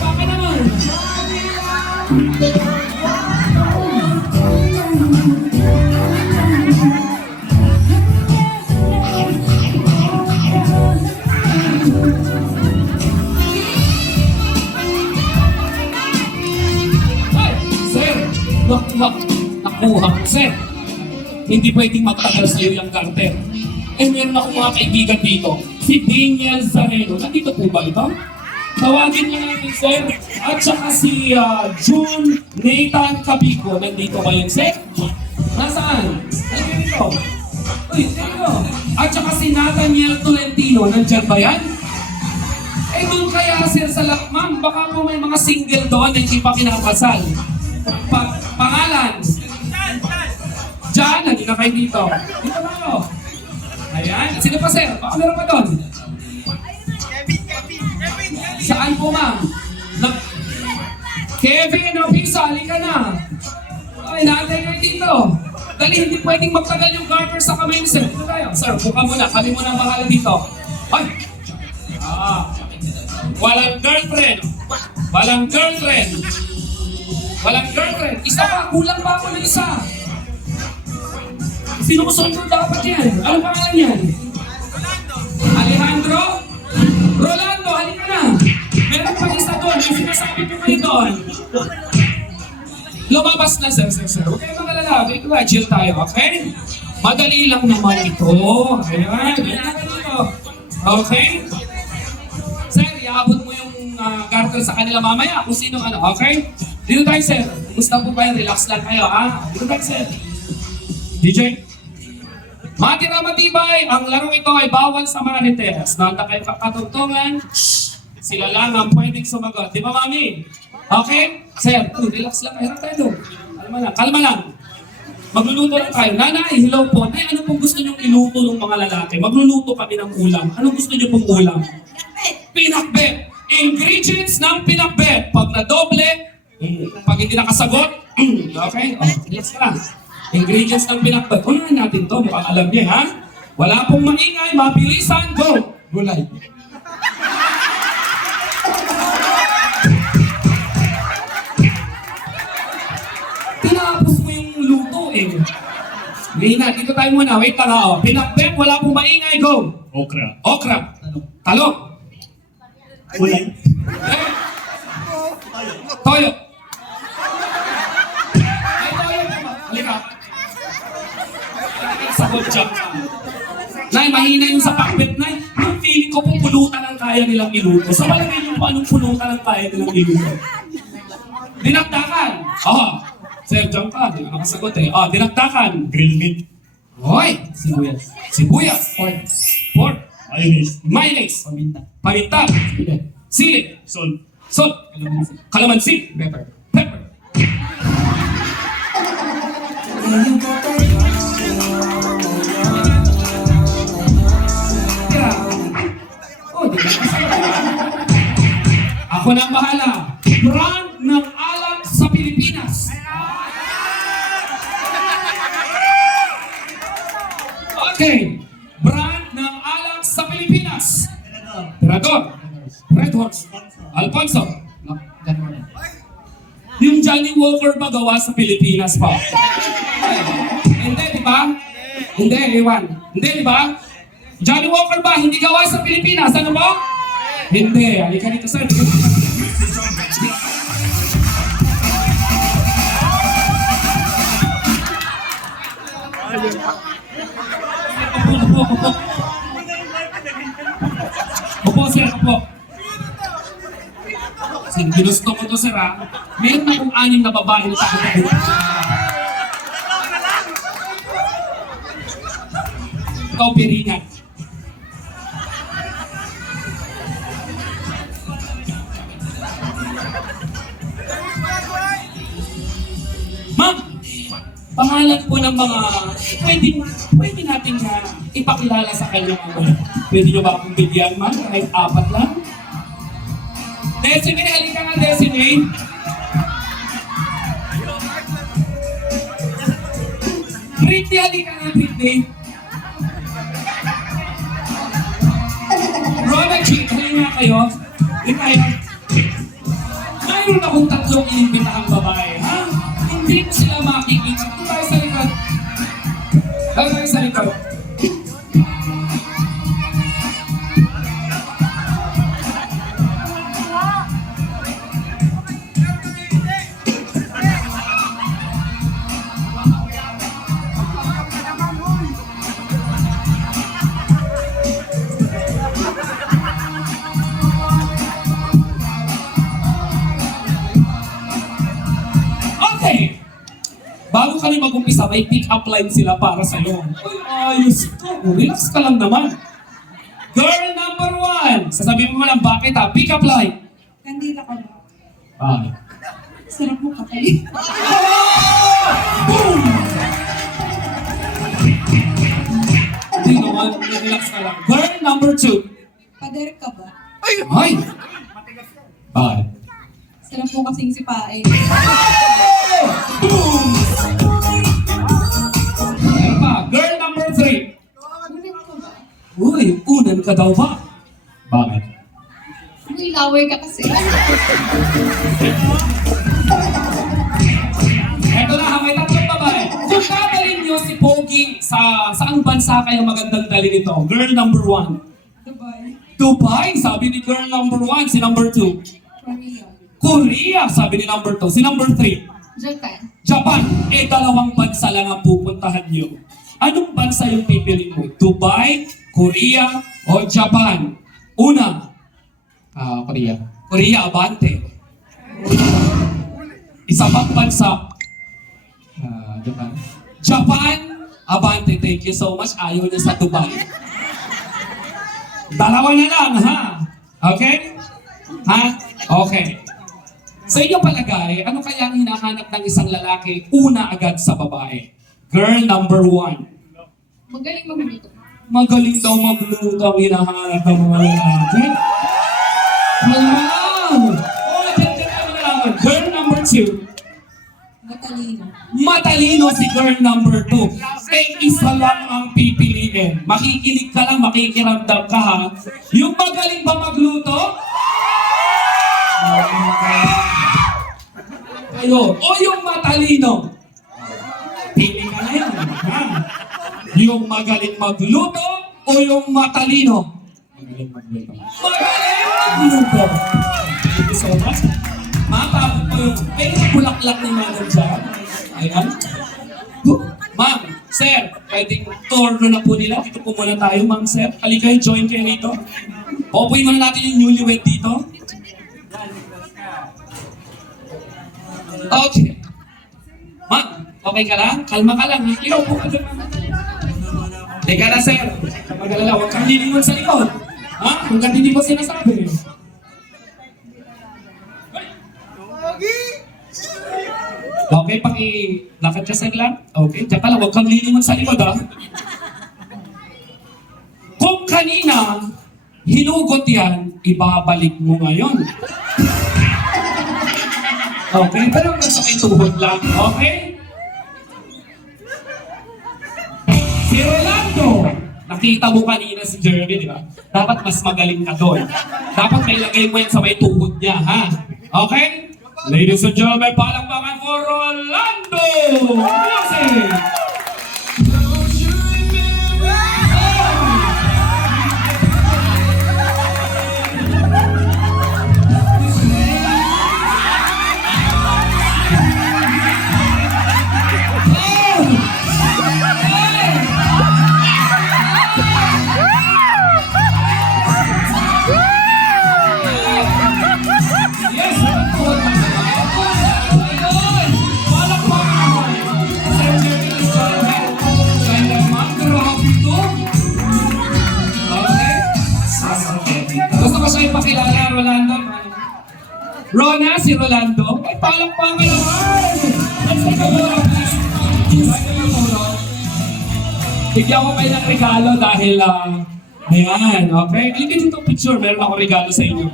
Baka naman. Ay, sir! Nakuha ko, sir. Hindi pwedeng magtagal sa'yo yung garter. Eh, meron akong mga kaibigan dito. Si Daniel Zareno. Nandito po ba ito? Tawagin niya natin, sir. At saka si June Nathan Capico. Nandito ba yun, sir? Nasaan? Nandito. Uy, dito. At saka si Nathaniel Tolentino. Nandiyan ba yan? Eh, doon kaya, sir, sa ma'am, baka po may mga single doon na hindi pa kinakasal. Pangalan? Diyan, hindi na kayo dito. Dito na kayo. Ayan. Sino pa, sir? Baka meron pa doon. Saan po, ma'am? Kevin, Opisa, halika na. Ay, naantay kayo dito. Dali, hindi pwedeng magtagal yung garter sa kamay ni sir. Dito tayo. Sir, buka muna. Kami muna ang bahala dito. Ay! Walang girlfriend. Walang girlfriend. Walang girlfriend. Isa pa. Kulang pa ako ng isa. Sino mo sundo dapat yan? Anong pangalan yan? Alejandro? Rolando, halika na. Meron pa isa doon. Yung sinasabi ko kayo doon. Lumabas na, sir. Huwag kayo magalala. Dito na, chill tayo, okay? Madali lang naman ito. Ayan. Dito. Okay? Sir, iabot mo yung garter sa kanila mamaya kung sino ano, okay? Dito tayo, sir. Kumusta po kayo? Relax lang kayo, ha? Dito tayo, sir. DJ? Matira matibay, ang larong ito ay bawal sa marites. Nanda kayo kakatugtungan, sila lang ang pwedeng sumagot. Di ba, mami? Okay? Sir, relax lang kayo. Tayo doon. Kalma lang. Magluluto lang tayo. Nanay, hello po. Nay, ano pong gusto niyong iluto ng mga lalaki? Magluluto kami ng ulam. Anong gusto niyo pong ulam? Pinakbet. Ingredients ng pinakbet. Pag nadoble, pag hindi nakasagot, okay? Relax ka lang. Ingredients ng pinakbet. Unahan natin to. Mukhang alam niya, ha? Wala pong maingay. Mabilisan. Go! Gulay. Tinapos mo yung luto, eh. Lina, dito tayo muna. Wait lang, ha? Pinakbet. Wala pong maingay. Go! Okra. Talong. Gulay. Toyo. Ay, toyo. Halika. Sagot siya. Nay, mahina yung sa pakbet, Nay. Yung feeling ko pong pulutan ang kaya nilang iluto. Sa palagay niyo pa anong pulutan ang kaya nilang iluto? Dinakdakan. Sir, diyan ka. Di ka nakasagot eh. Dinakdakan. Grilled meat. Hoy! Sibuyas. Pork. Mayonnaise. Paminta. Sili. Salt. Kalamansi. Pepper. Ako na ang bahala. Brand ng alak sa Pilipinas. Okay. Brand ng alak sa Pilipinas. Tirador. Red Horse. Alfonso. Yung Johnny Walker ba gawa sa Pilipinas pa? Hindi, di ba? Hindi, Iwan. Hindi, di ba? Johnny Walker ba hindi gawa sa Pilipinas? Ano ba? Hindi. Halika dito, sir. Opo, sir. Opo. Ginusto ko to, sir, ha? Meron na kong 6 na babae na takot. Ikaw, piringan. Ma'am, pangalan po ng mga pwede natin ipakilala sa kanya. Pwede nyo ba akong bigyan, ma'am? Kahit 4 lang? Desiree, halika nga, Desiree. Britney, halika nga, Britney. nga kayo. Hindi kayo. Mayroon akong tatlong inimbitahang babae, ha? Hindi ko sila makikita. Ito tayo sa likod. Tayo sa likod. Okay. Bago ka rin mag-umpisa, may pick-up line sila para sa'yo. Ay, ayos to. Relax ka lang naman. Girl number 1. Sasabihin mo lang bakit ha. Pick-up line. Kandila ka ba? Ah. Sarap mo kapay. Boom! Hindi naman. Relax ka lang. Girl number 2. Pader ka ba? Ay! Bakit? Sarap mo kasing sipain. Boom! Ano pa? Girl number 3. Ulit ko ba? Uy, unan ka daw ba? Bakit? May laway ka kasi. Eto na, may tatlong babae. Kung dadalhin nyo si Pogi sa saang bansa kayo magandang dali nito? Girl number 1. Dubai. Dubai, sabi ni girl number 1. Si number 2. Korea. Korea, sabi ni number 2. Si number 3. Japan. Japan. Dalawang bansa lang ang pupuntahan nyo. Anong bansa yung pipili mo? Dubai, Korea, o Japan? Una. Korea. Korea, abante. Isa pang bansa. Japan. Japan, abante. Thank you so much. Ayaw niya sa Dubai. Dalawa na lang, ha? Okay? Ha? Okay. Sa inyo palagay, ano kaya ang hinahanap ng isang lalaki una agad sa babae? Girl number 1. Magaling magluto. Magaling daw magluto ang hinahanap ng mga lalaki. Wow! Oh, dyan ka nalaman. Girl number 2. Matalino. Matalino si girl number 2. Isa lang ang pipiliin. Makikinig ka lang, makikiramdam ka ha. Yung magaling ba magluto? Ayun. O yung matalino? Pili ka na yan. Ha? Yung magaling magluto o yung matalino? Magaling magluto. Magaling magluto. Thank you so much. Matapos po yung bulaklak ni Madam dyan. Ayan. Ma'am, sir, pwedeng turno na po nila. Dito po muna tayo, ma'am, sir. Halika kayo, join kayo dito. Opuin muna natin yung newlywed dito. Okay. Ma'am, okay ka lang? Kalma ka lang. Ikaw po ka dyan, ma'am. Teka na, sir. Magalala, huwag kang lilingon sa likod. Ha? Hanggang hindi ko sinasabi. Okay, lakad ka sir lang. Okay, diyan ka lang. Huwag kang lilingon sa likod, ha? Kung kanina, hinugot yan, ibabalik mo ngayon. Okay, pero nasa may tuhod lang. Okay? Si Rolando, nakita mo kanina si Jeremy, di ba? Dapat mas magaling ka doon. Dapat may lagay mo yan sa may tuhod niya, ha? Okay? Ladies and gentlemen, palakpakan for Rolando! Music! Gusto ko siya ipakilala, Rolando. Rona, si Rolando. Ay, palakpakan naman! Let's take a photo, please. Let's take a photo. Bigyan ko kayo ng regalo dahil, ayan, okay? Hindi dito picture, meron ako regalo sa inyo.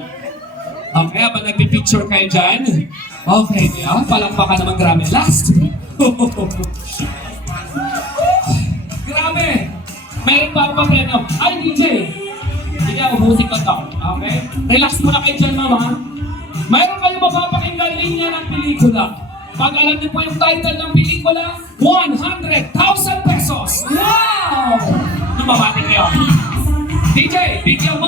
Okay, habang nagpipicture kayo dyan. Okay, yeah, palakpakan naman, grabe. Last! Grabe! Meron pa ako pa preno. Ay, DJ! Kaya ubusin ko to. Okay? Relax muna kayo dyan, mama. Mayroon kayo mapapakinggan linya ng pelikula. Pag alam niyo po yung title ng pelikula, 100,000 pesos! Wow! Lumabati kayo. DJ, bigyan mo